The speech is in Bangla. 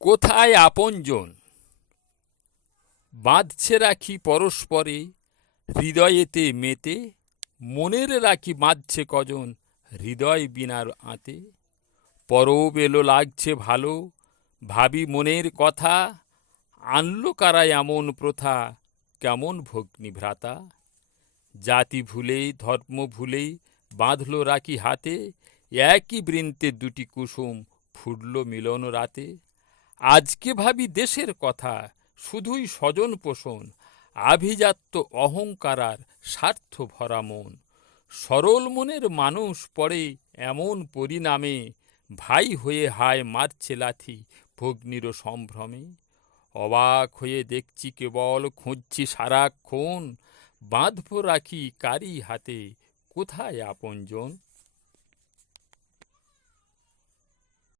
কোথায় আপনজন? বাঁধছে রাখি পরস্পরে, হৃদয়েতে মেতে, মনের রাখি বাঁধছে কজন, হৃদয় বিনার আঁতে। পরব এলো লাগছে ভালো, ভাবি মনের কথা, আনলো কারা এমন প্রথা, কেমন ভগ্নী ভ্রাতা। জাতি ভুলেই ধর্ম ভুলেই বাঁধল রাখি হাতে, একই বৃন্তে দুটি কুসুম ফুটল মিলন রাতে। আজকে ভাবি দেশের কথা, শুধুই স্বজন পোষণ, আভিজাত্য অহংকার আর স্বার্থ ভরা মন। সরল মনের মানুষ পড়ে এমন পরিণামে, ভাই হয়ে হায় মারছে লাথি ভগ্নীর সম্ভ্রমে। অবাক হয়ে দেখছি কেবল, খুঁজছি সারাক্ষণ, বাঁধব রাখি কারি হাতে, কোথায় আপনজন?